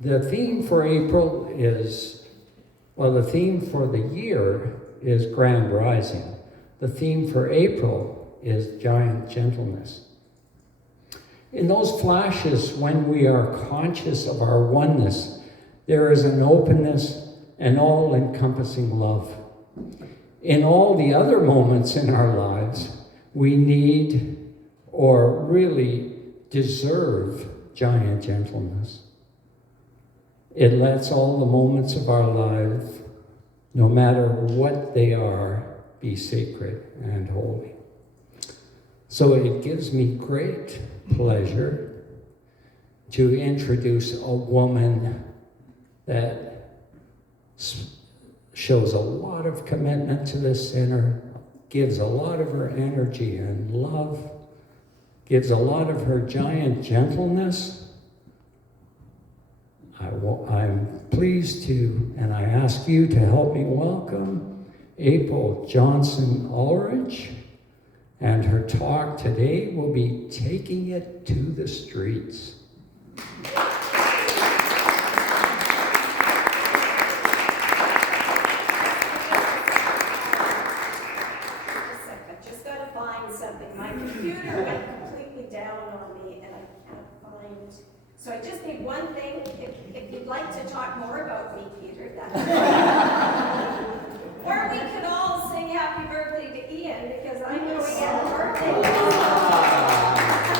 The theme for April is, well, the theme for the year is Grand Rising. The theme for April is Giant Gentleness. In those flashes, when we are conscious of our oneness, there is an openness and all-encompassing love. In all the other moments in our lives, we need or really deserve giant gentleness. It lets all the moments of our life, no matter what they are, be sacred and holy. So it gives me great pleasure to introduce a woman that shows a lot of commitment to this center, gives a lot of her energy and love, gives a lot of her giant gentleness. I'm pleased to, and I ask you to help me welcome April Johnston-Ulrich, and her talk today will be Taking It to the Streets. So I just need one thing. If you'd like to talk more about me, Peter, that's or we could all sing happy birthday to Ian, because I know he had a birthday.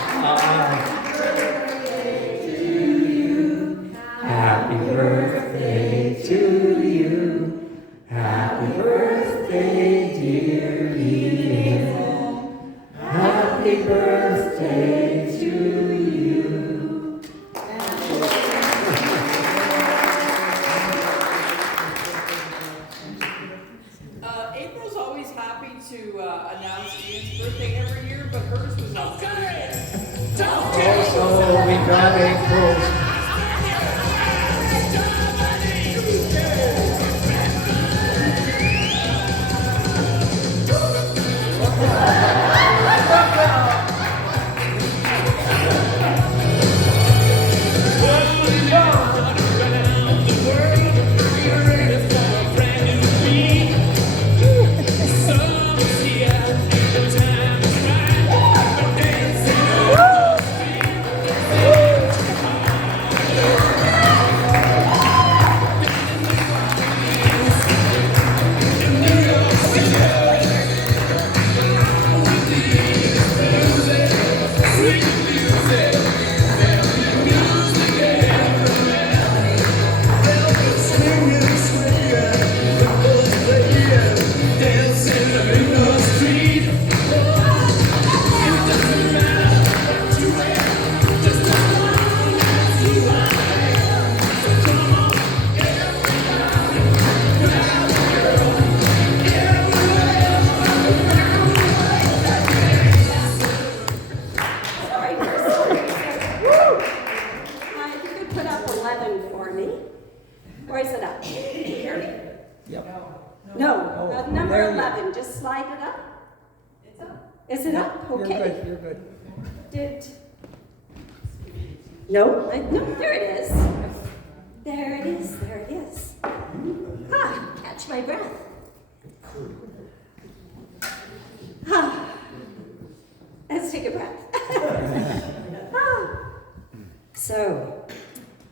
Happy birthday to you. Happy birthday to you. Happy birthday, dear Ian. Happy birthday to you. April's always happy to announce Ian's birthday every year, but hers was on Thursday. Also, we got April's. Number 11, just slide it up. It's up. Is it up? Okay. You're good. No, there it is. There it is, there it is. Catch my breath. Let's take a breath. So,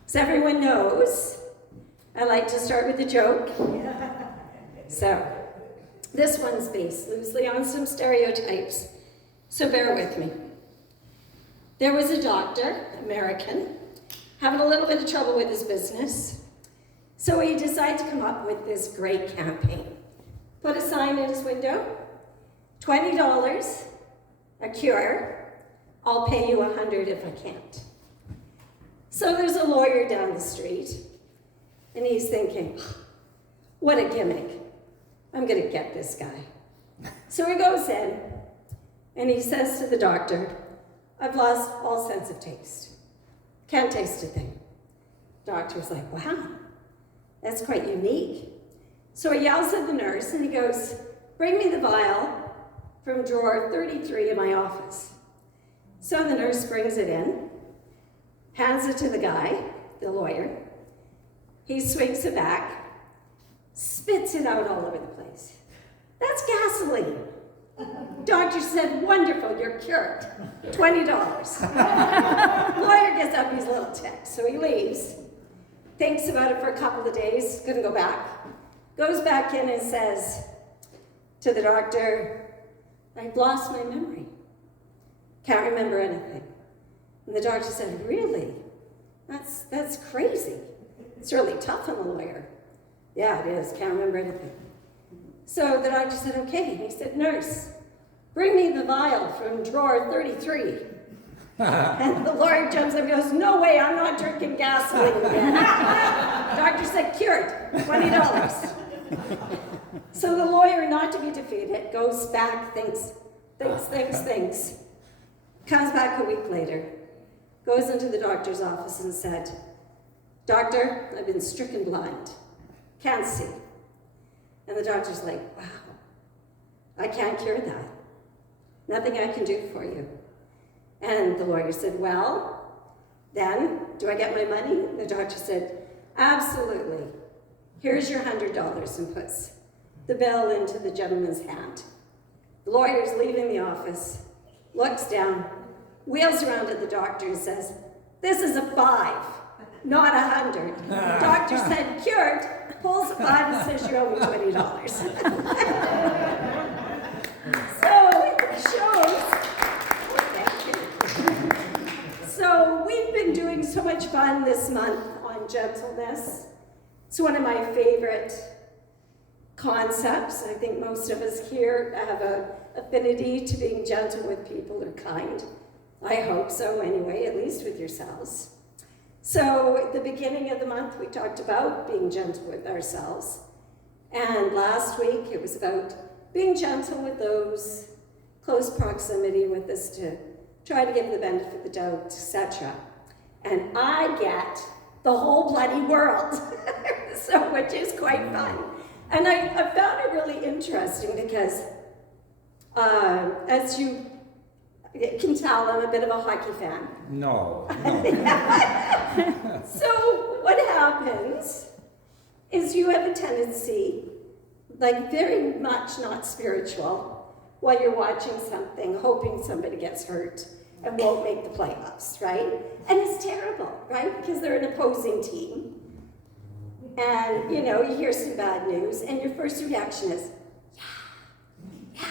as everyone knows, I like to start with a joke. So, this one's based loosely on some stereotypes, so bear with me. There was a doctor, American, having a little bit of trouble with his business, so he decided to come up with this great campaign. Put a sign in his window, $20, a cure, I'll pay you $100 if I can't. So there's a lawyer down the street, and he's thinking, what a gimmick. I'm going to get this guy. So he goes in, and he says to the doctor, I've lost all sense of taste. Can't taste a thing. Doctor's like, wow, that's quite unique. So he yells at the nurse, and he goes, bring me the vial from drawer 33 in my office. So the nurse brings it in, hands it to the guy, the lawyer, He swings it back, spits it out all over the place. That's gasoline. Doctor said, wonderful, you're cured. $20. Lawyer gets up his little tick, so he leaves. Thinks about it for a couple of days, couldn't go back. Goes back in and says to the doctor, I've lost my memory. Can't remember anything. And the doctor said, really? That's crazy. It's really tough on the lawyer. Yeah, it is, can't remember anything. So the doctor said, okay. And he said, nurse, bring me the vial from drawer 33. And the lawyer jumps up and goes, no way, I'm not drinking gasoline again. Doctor said, cured, $20. So the lawyer, not to be defeated, goes back, thinks. Comes back a week later, goes into the doctor's office and said, doctor, I've been stricken blind, can't see. And the doctor's like, wow, I can't cure that. Nothing I can do for you. And the lawyer said, well, then, do I get my money? And the doctor said, absolutely. Here's your $100, and puts the bill into the gentleman's hand. The lawyer's leaving the office, looks down, wheels around to the doctor and says, this is a 5, not 100. Doctor said, cured, pulls a 5 and says, you owe me $20. So it shows. So we've been doing so much fun this month on gentleness. It's one of my favorite concepts. I think most of us here have an affinity to being gentle with people or kind. I hope so anyway, at least with yourselves. So at the beginning of the month, we talked about being gentle with ourselves. And last week, it was about being gentle with those close proximity with us to try to give the benefit of the doubt, etc. And I get the whole bloody world, so which is quite fun. And I found it really interesting because, as you can tell, I'm a bit of a hockey fan. No. So what happens is you have a tendency, like very much not spiritual, while you're watching something, hoping somebody gets hurt and won't make the playoffs, right? And it's terrible, right? Because they're an opposing team. And, you know, you hear some bad news, and your first reaction is, yeah,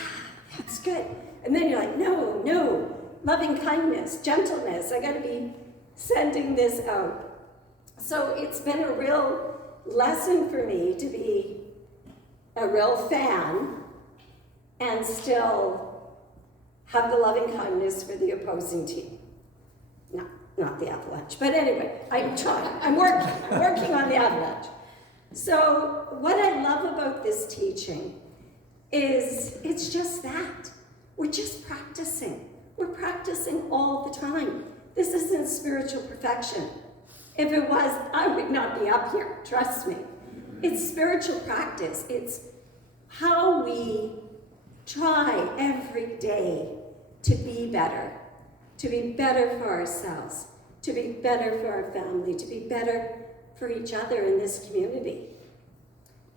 that's good. And then you're like, no, loving kindness, gentleness, I gotta be sending this out. So it's been a real lesson for me to be a real fan and still have the loving kindness for the opposing team. No, not the Avalanche, but anyway, I'm trying, I'm working on the Avalanche. So what I love about this teaching is it's just that. We're just practicing. We're practicing all the time. This isn't spiritual perfection. If it was, I would not be up here, trust me. It's spiritual practice. It's how we try every day to be better for ourselves, to be better for our family, to be better for each other in this community.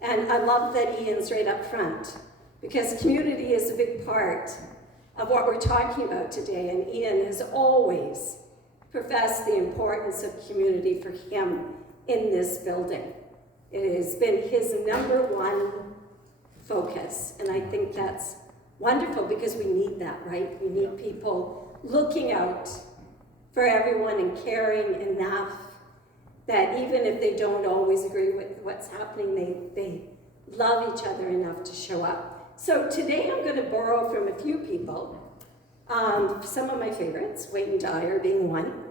And I love that Ian's right up front, because community is a big part of what we're talking about today, and Ian has always professed the importance of community for him in this building. It has been his number one focus, and I think that's wonderful because we need that, right? We need people looking out for everyone and caring enough that even if they don't always agree with what's happening, they love each other enough to show up. So today I'm going to borrow from a few people, some of my favorites, Wayne Dyer being one,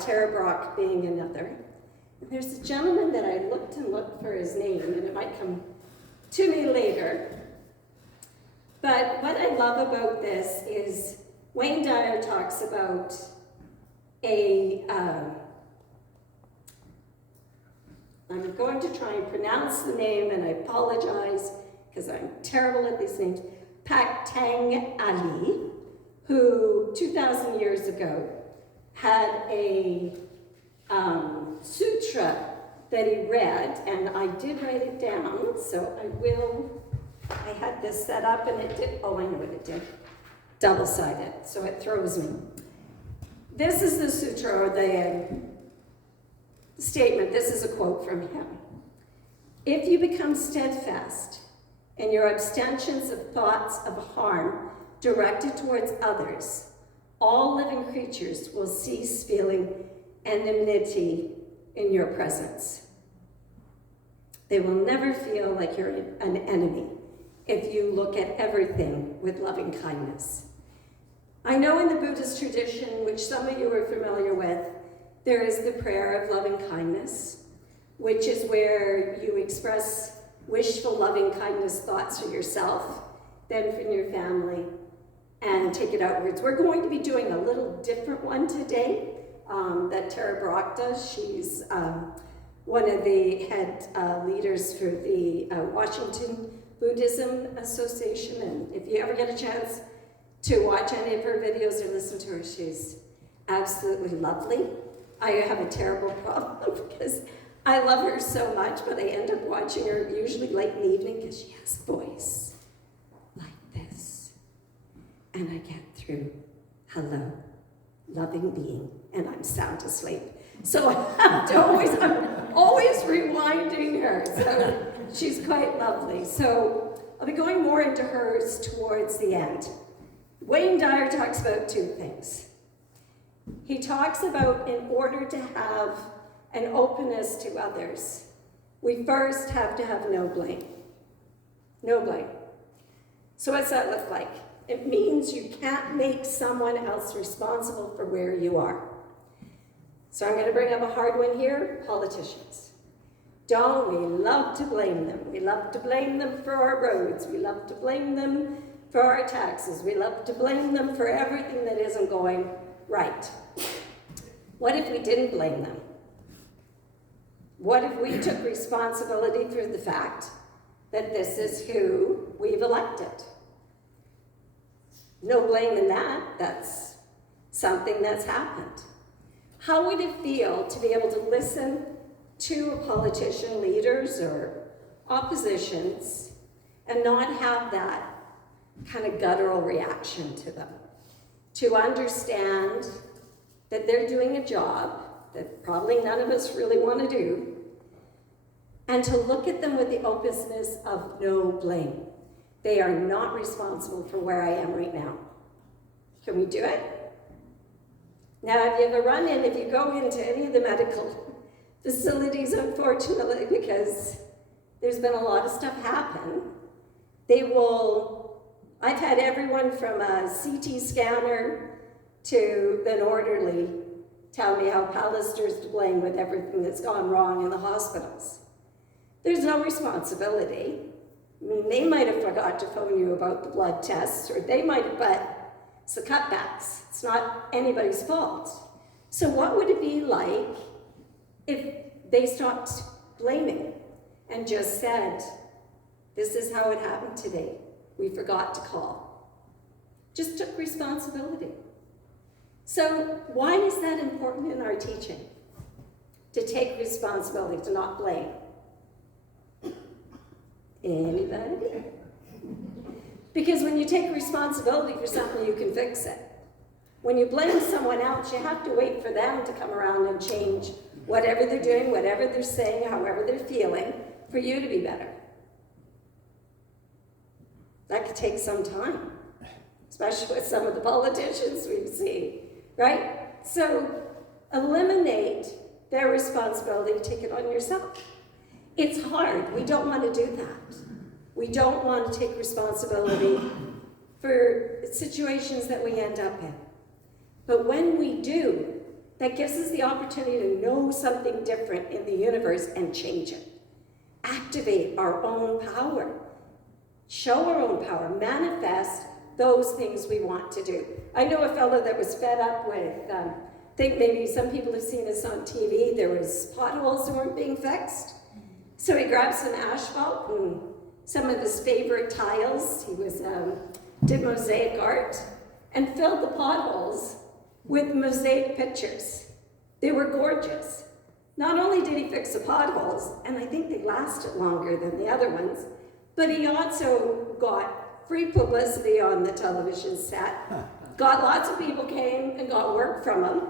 Tara Brock being another. And there's a gentleman that I looked for his name, and it might come to me later. But what I love about this is Wayne Dyer talks about I'm going to try and pronounce the name, and I apologize because I'm terrible at these names, Paktang Ali, who 2,000 years ago had a sutra that he read, and I did write it down, so I had this set up and it did, oh, I know what it did. Double-sided, so it throws me. This is the sutra, or the statement. This is a quote from him. If you become steadfast in your abstentions of thoughts of harm directed towards others, all living creatures will cease feeling enmity in your presence. They will never feel like you're an enemy if you look at everything with loving kindness. I know in the Buddhist tradition, which some of you are familiar with, there is the prayer of loving kindness, which is where you express wishful loving kindness thoughts for yourself, then for your family, and take it outwards. We're going to be doing a little different one today that Tara Brock does. She's one of the head leaders for the Washington Buddhism Association, and if you ever get a chance to watch any of her videos or listen to her, she's absolutely lovely. I have a terrible problem because I love her so much, but I end up watching her usually late in the evening because she has a voice like this. And I get through, hello, loving being, and I'm sound asleep. So I'm always rewinding her. So she's quite lovely. So I'll be going more into hers towards the end. Wayne Dyer talks about two things. He talks about in order to have an openness to others, we first have to have no blame. No blame. So what's that look like? It means you can't make someone else responsible for where you are. So I'm going to bring up a hard one here, politicians. Don't we love to blame them? We love to blame them for our roads. We love to blame them for our taxes. We love to blame them for everything that isn't going right. What if we didn't blame them? What if we took responsibility for the fact that this is who we've elected? No blame in that. That's something that's happened. How would it feel to be able to listen to a politician, leaders, or oppositions, and not have that kind of guttural reaction to them? To understand that they're doing a job that probably none of us really want to do, and to look at them with the openness of no blame. They are not responsible for where I am right now. Can we do it? Now, if you ever run in, if you go into any of the medical facilities, unfortunately, because there's been a lot of stuff happen, I've had everyone from a CT scanner to an orderly tell me how Pallister's to blame with everything that's gone wrong in the hospitals. There's no responsibility. I mean, they might have forgot to phone you about the blood tests, or they might have, but it's the cutbacks. It's not anybody's fault. So what would it be like if they stopped blaming and just said, this is how it happened today. We forgot to call. Just took responsibility. So why is that important in our teaching? To take responsibility, to not blame. Anybody? Because when you take responsibility for something, you can fix it. When you blame someone else, you have to wait for them to come around and change whatever they're doing, whatever they're saying, however they're feeling, for you to be better. That could take some time, especially with some of the politicians we've seen, right? So eliminate their responsibility, take it on yourself. It's hard. We don't want to do that. We don't want to take responsibility for situations that we end up in. But when we do, that gives us the opportunity to know something different in the universe and change it. Activate our own power. Show our own power. Manifest those things we want to do. I know a fellow that was fed up with, I think maybe some people have seen this on TV, there was potholes that weren't being fixed. So he grabbed some asphalt and some of his favorite tiles. He did mosaic art and filled the potholes with mosaic pictures. They were gorgeous. Not only did he fix the potholes, and I think they lasted longer than the other ones, but he also got free publicity on the television set. Got lots of people came and got work from him,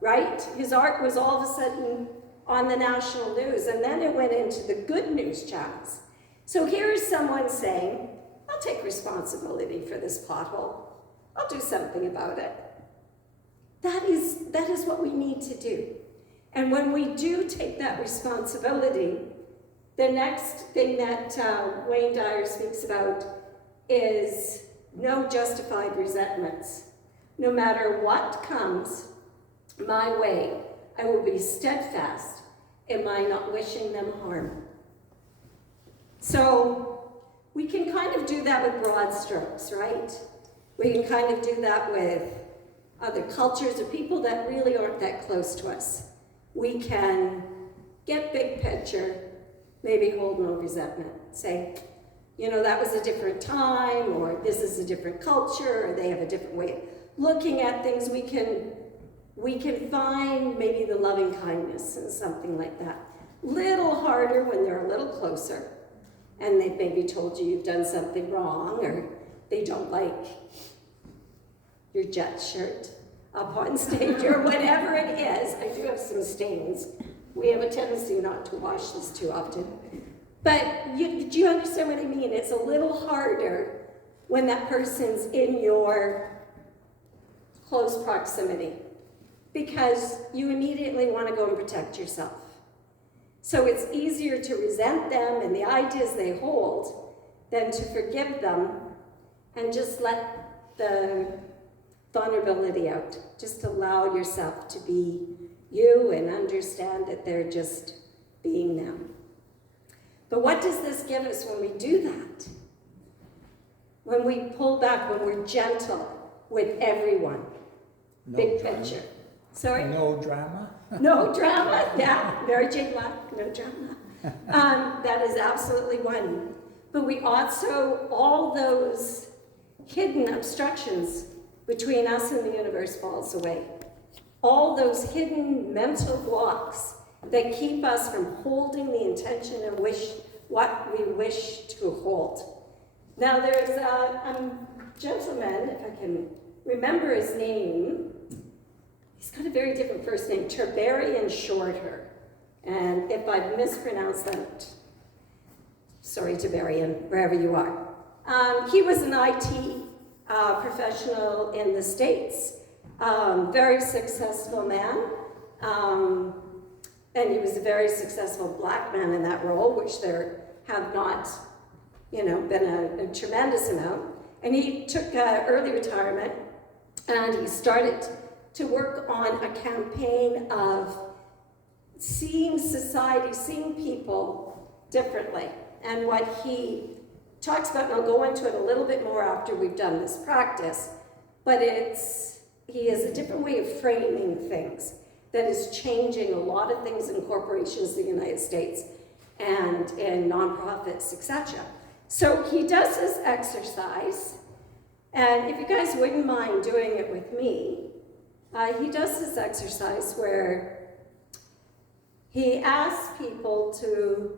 right? His art was all of a sudden on the national news, and then it went into the good news channels. So here's someone saying, I'll take responsibility for this pothole. I'll do something about it. That is what we need to do. And when we do take that responsibility, the next thing that Wayne Dyer speaks about is no justified resentments. No matter what comes my way, I will be steadfast in my not wishing them harm. So we can kind of do that with broad strokes, right? We can kind of do that with other cultures or people that really aren't that close to us. We can get big picture, maybe hold no resentment. Say, you know, that was a different time, or this is a different culture, or they have a different way of looking at things. We can find maybe the loving kindness in something like that. Little harder when they're a little closer, and they've maybe told you you've done something wrong, or they don't like your jet shirt up on stage, or whatever it is. I do have some stains. We have a tendency not to wash this too often. But do you understand what I mean? It's a little harder when that person's in your close proximity, because you immediately want to go and protect yourself. So it's easier to resent them and the ideas they hold than to forgive them and just let the vulnerability out. Just allow yourself to be you and understand that they're just being them. But what does this give us when we do that? When we pull back, when we're gentle with everyone. No Big drama. picture. Sorry? No drama? No drama, yeah, Mary J. Black, no drama. That is absolutely one. But we also, all those hidden obstructions between us and the universe falls away. All those hidden mental blocks that keep us from holding the intention of what we wish to hold. Now there's a gentleman, if I can remember his name, he's got a very different first name, Terberian Shorter. And if I've mispronounced that, sorry Terberian, wherever you are. He was an IT professional in the States, very successful man, and he was a very successful black man in that role, which there have not, been a tremendous amount. And he took early retirement, and he started to work on a campaign of seeing society, seeing people differently. And what he talks about, and I'll go into it a little bit more after we've done this practice, but he has a different way of framing things that is changing a lot of things in corporations in the United States and in nonprofits, etc. So he does this exercise, and if you guys wouldn't mind doing it with me, he does this exercise where he asks people to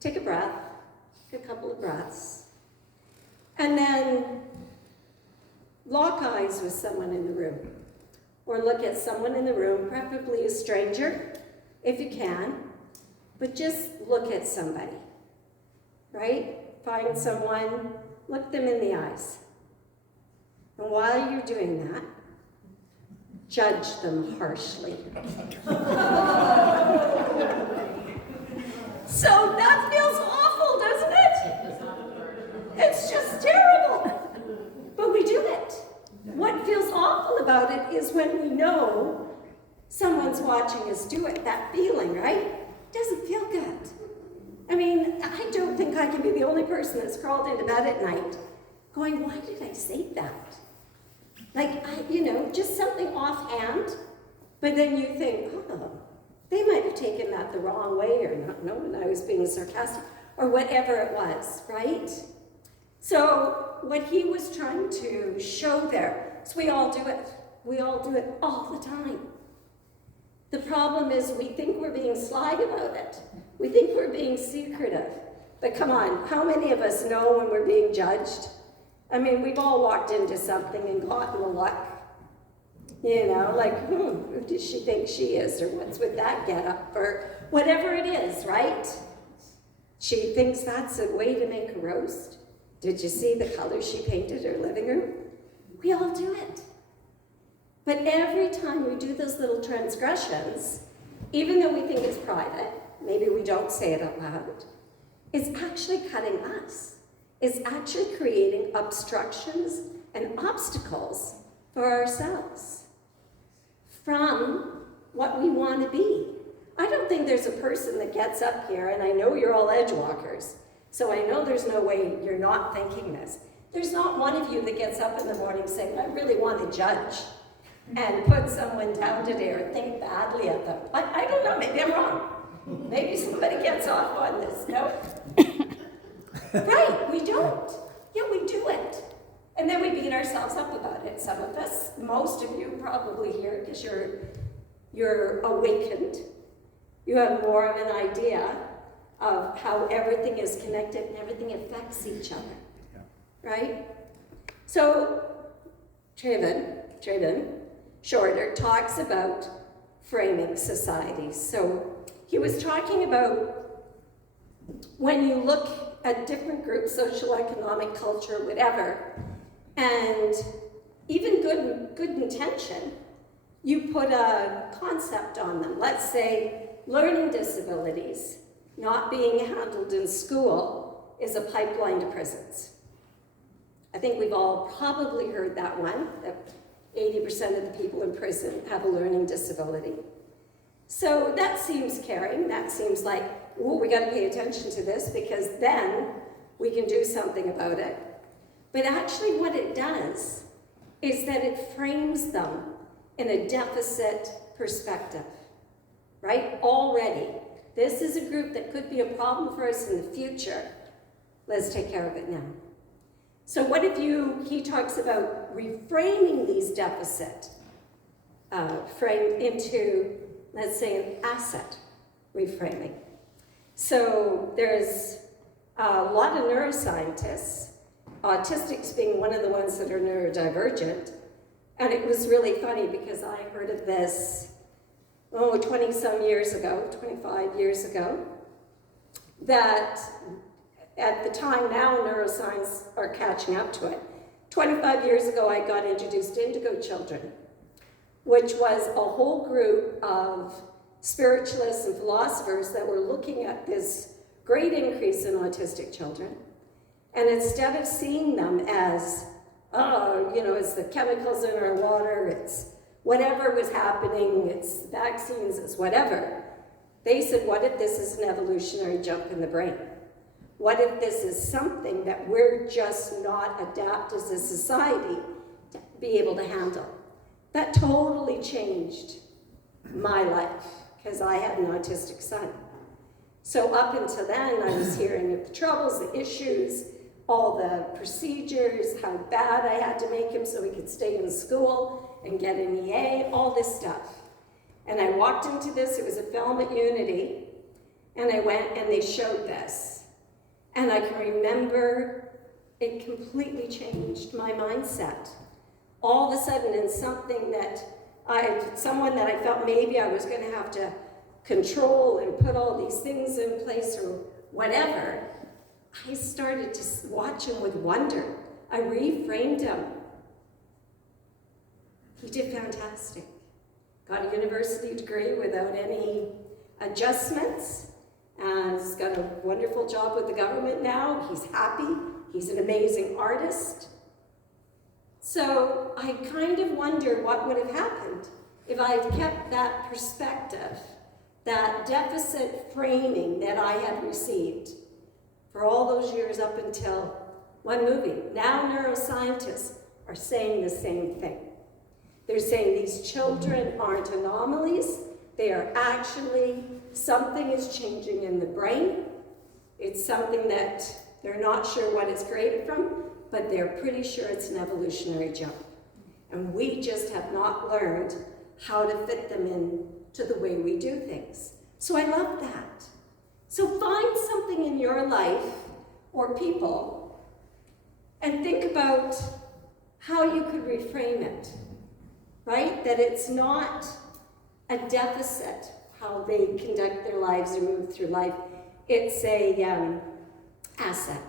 take a breath, take a couple of breaths, and then lock eyes with someone in the room, or look at someone in the room, preferably a stranger, if you can, but just look at somebody, right? Find someone, look them in the eyes. And while you're doing that, judge them harshly. So that feels awful, doesn't it? It's just terrible. But we do it. What feels awful about it is when we know someone's watching us do it, that feeling, right? It doesn't feel good. I mean, I don't think I can be the only person that's crawled into bed at night going, why did I say that? Like, just something offhand, but then you think, oh, they might have taken that the wrong way or not knowing I was being sarcastic or whatever it was, right? So what he was trying to show there is we all do it. We all do it all the time. The problem is we think we're being sly about it. We think we're being secretive. But come on, how many of us know when we're being judged? I mean, we've all walked into something and gotten a look. You know, like, who does she think she is? Or what's with that getup? Or whatever it is, right? She thinks that's a way to make a roast. Did you see the color she painted her living room? We all do it. But every time we do those little transgressions, even though we think it's private, maybe we don't say it out loud, it's actually cutting us. It's actually creating obstructions and obstacles for ourselves from what we want to be. I don't think there's a person that gets up here, and I know you're all edge walkers, so I know there's no way you're not thinking this. There's not one of you that gets up in the morning saying, I really want to judge and put someone down today or think badly of them. I don't know, maybe I'm wrong. Maybe somebody gets off on this. No? Right, we don't. Yeah, we do it. And then we beat ourselves up about it. Some of us, most of you probably here, because you're awakened. You have more of an idea of how everything is connected and everything affects each other. Yeah. Right? So, Trayvon Shorter talks about framing society. So, he was talking about when you look at different groups, social, economic, culture, whatever, and even good intention, you put a concept on them. Let's say learning disabilities not being handled in school is a pipeline to prisons. I think we've all probably heard that one, that 80% of the people in prison have a learning disability. So that seems caring. That seems like, oh, we got to pay attention to this because then we can do something about it. But actually what it does is that it frames them in a deficit perspective, right? Already, this is a group that could be a problem for us in the future. Let's take care of it now. So what if he talks about reframing these deficit framed into, let's say, an asset reframing. So there's a lot of neuroscientists, autistics being one of the ones that are neurodivergent, and it was really funny because I heard of this, 20-some years ago, 25 years ago, that at the time now neuroscience are catching up to it. 25 years ago I got introduced to Indigo Children, which was a whole group of spiritualists and philosophers that were looking at this great increase in autistic children. And instead of seeing them as, it's the chemicals in our water, it's whatever was happening, it's vaccines, it's whatever, they said, what if this is an evolutionary jump in the brain? What if this is something that we're just not adapted as a society to be able to handle? That totally changed my life because I had an autistic son. So up until then, I was hearing of the troubles, the issues, all the procedures, how bad I had to make him so he could stay in school and get an EA, all this stuff. And I walked into this, it was a film at Unity, and I went and they showed this. And I can remember it completely changed my mindset. All of a sudden, in something that someone that I felt maybe I was going to have to control and put all these things in place or whatever, I started to watch him with wonder. I reframed him. He did fantastic. Got a university degree without any adjustments. And he's got a wonderful job with the government now. He's happy. He's an amazing artist. So I kind of wonder what would have happened if I had kept that perspective, that deficit framing that I had received for all those years up until one movie. Now neuroscientists are saying the same thing. They're saying these children aren't anomalies. They are actually, something is changing in the brain. It's something that they're not sure what it's created from, but they're pretty sure it's an evolutionary jump. And we just have not learned how to fit them in to the way we do things. So I love that. So find something in your life or people and think about how you could reframe it, right? That it's not a deficit, how they conduct their lives or move through life. It's a asset.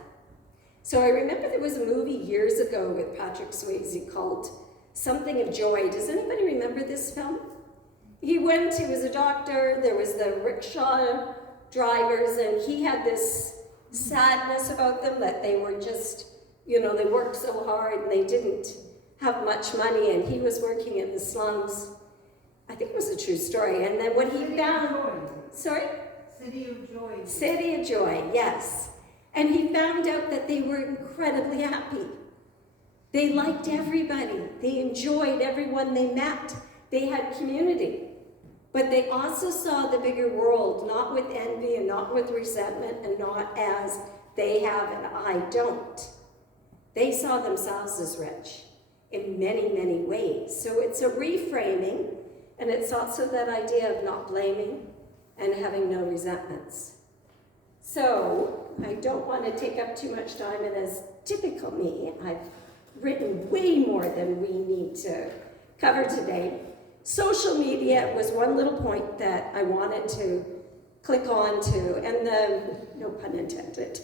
So I remember there was a movie years ago with Patrick Swayze called Something of Joy. Does anybody remember this film? He was a doctor, there was the rickshaw drivers, and he had this sadness about them that they were just, they worked so hard and they didn't have much money, and he was working in the slums. I think it was a true story. And then what he found... Sorry? City of Joy. City of Joy, yes. And he found out that they were incredibly happy. They liked everybody. They enjoyed everyone they met. They had community. But they also saw the bigger world, not with envy and not with resentment and not as they have and I don't. They saw themselves as rich in many, many ways. So it's a reframing, and it's also that idea of not blaming and having no resentments. So I don't want to take up too much time, and as typical me, I've written way more than we need to cover today. Social media was one little point that I wanted to click on to, and no pun intended.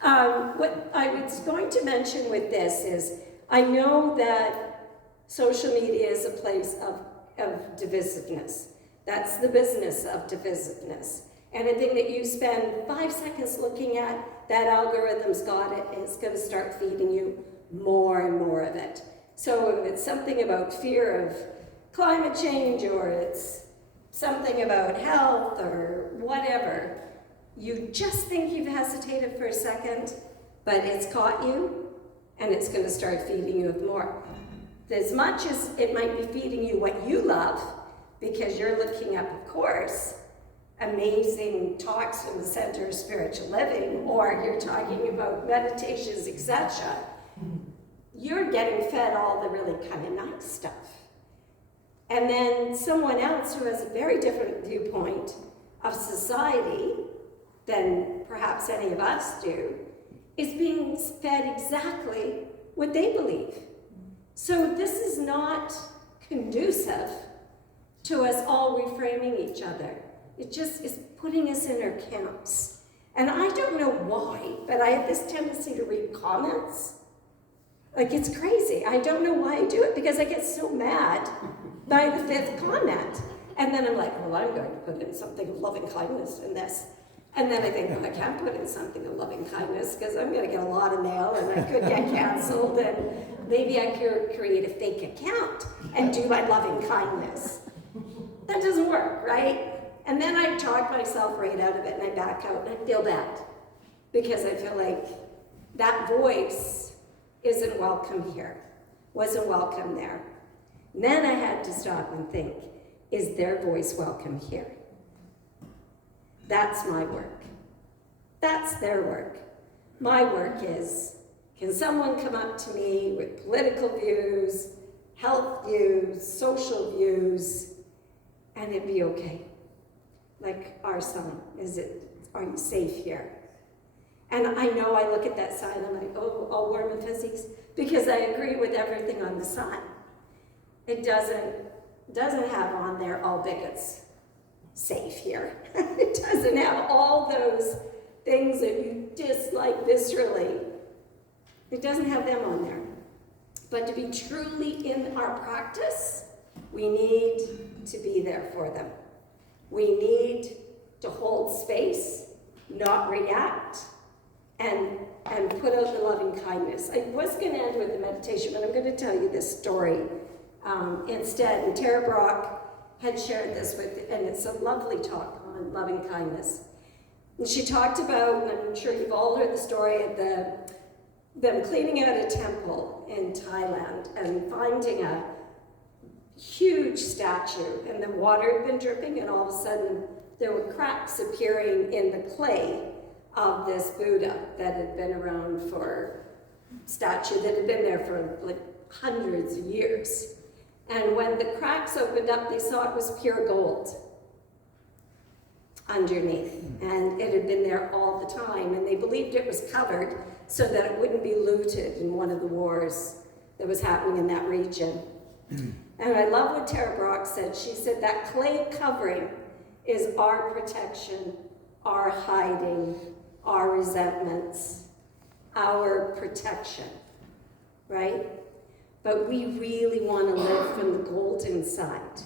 What I was going to mention with this is, I know that social media is a place of divisiveness. That's the business of divisiveness. Anything that you spend 5 seconds looking at, that algorithm's got it, and it's going to start feeding you more and more of it. So if it's something about fear of climate change, or it's something about health or whatever, you just think you've hesitated for a second, but it's caught you, and it's going to start feeding you with more. As much as it might be feeding you what you love, because you're looking up, of course, amazing talks from the Center of Spiritual Living, or you're talking about meditations, etc., you're getting fed all the really kind of nice stuff. And then someone else who has a very different viewpoint of society than perhaps any of us do is being fed exactly what they believe. So this is not conducive to us all reframing each other. It just is putting us in our camps. And I don't know why, but I have this tendency to read comments. Like, it's crazy. I don't know why I do it, because I get so mad by the 5th comment. And then I'm like, well, I'm going to put in something of loving kindness in this. And then I think, well, I can't put in something of loving kindness because I'm going to get a lot of mail and I could get canceled, and maybe I could create a fake account and do my loving kindness. That doesn't work, right? And then I talk myself right out of it, and I back out, and I feel bad because I feel like that voice isn't welcome here, wasn't welcome there. And then I had to stop and think, is their voice welcome here? That's my work. That's their work. My work is, can someone come up to me with political views, health views, social views, and it be okay? Like our sign, are you safe here? And I know I look at that sign, I'm like, oh, all warm and fuzzies, because I agree with everything on the sign. It doesn't have on there all bigots safe here. It doesn't have all those things that you dislike viscerally. It doesn't have them on there. But to be truly in our practice, we need to be there for them. We need to hold space, not react, and put out the loving kindness. I was going to end with the meditation, but I'm going to tell you this story instead. And Tara Brock had shared this with, and it's a lovely talk on loving kindness. And she talked about, and I'm sure you've all heard the story of them cleaning out a temple in Thailand and finding a huge statue, and the water had been dripping, and all of a sudden there were cracks appearing in the clay of this Buddha that had been around for statue that had been there for like hundreds of years. And when the cracks opened up, they saw it was pure gold underneath. And it had been there all the time. And they believed it was covered so that it wouldn't be looted in one of the wars that was happening in that region. And I love what Tara Brock said. She said that clay covering is our protection, our hiding, our resentments, our protection, right? But we really want to live from the gold inside,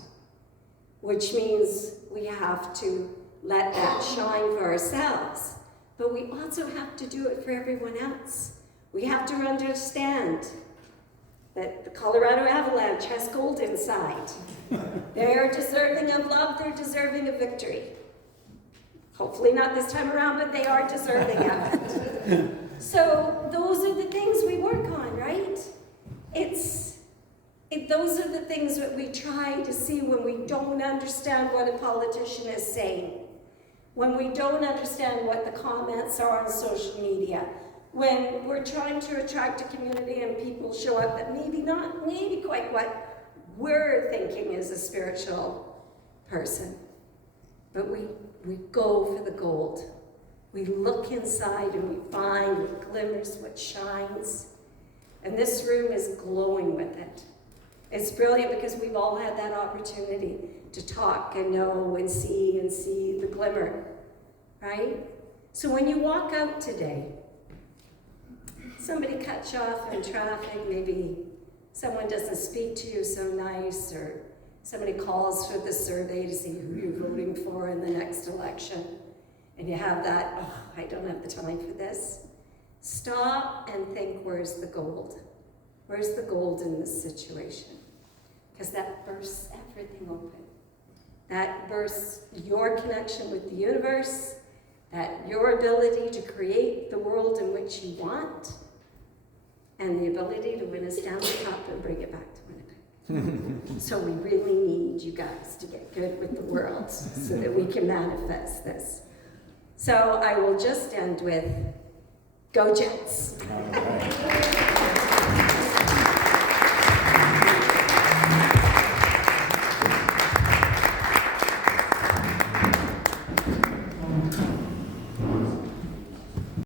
which means we have to let that shine for ourselves. But we also have to do it for everyone else. We have to understand that the Colorado Avalanche has gold inside. They are deserving of love, they're deserving of victory. Hopefully not this time around, but they are deserving of it. So those are the things we work on, right? Those are the things that we try to see when we don't understand what a politician is saying, when we don't understand what the comments are on social media, when we're trying to attract a community and people show up that maybe quite what we're thinking as a spiritual person. But we go for the gold. We look inside and we find what glimmers, what shines. And this room is glowing with it. It's brilliant because we've all had that opportunity to talk and know and see the glimmer, right? So when you walk out today, somebody cuts you off in traffic, maybe someone doesn't speak to you so nice, or somebody calls for the survey to see who you're voting for in the next election, and you have that, oh, I don't have the time for this. Stop and think, where's the gold? Where's the gold in this situation? Because that bursts everything open. That bursts your connection with the universe, that your ability to create the world in which you want, and the ability to win a Stanley Cup and bring it back to Winnipeg. So we really need you guys to get good with the world so that we can manifest this. So I will just end with, go Jets.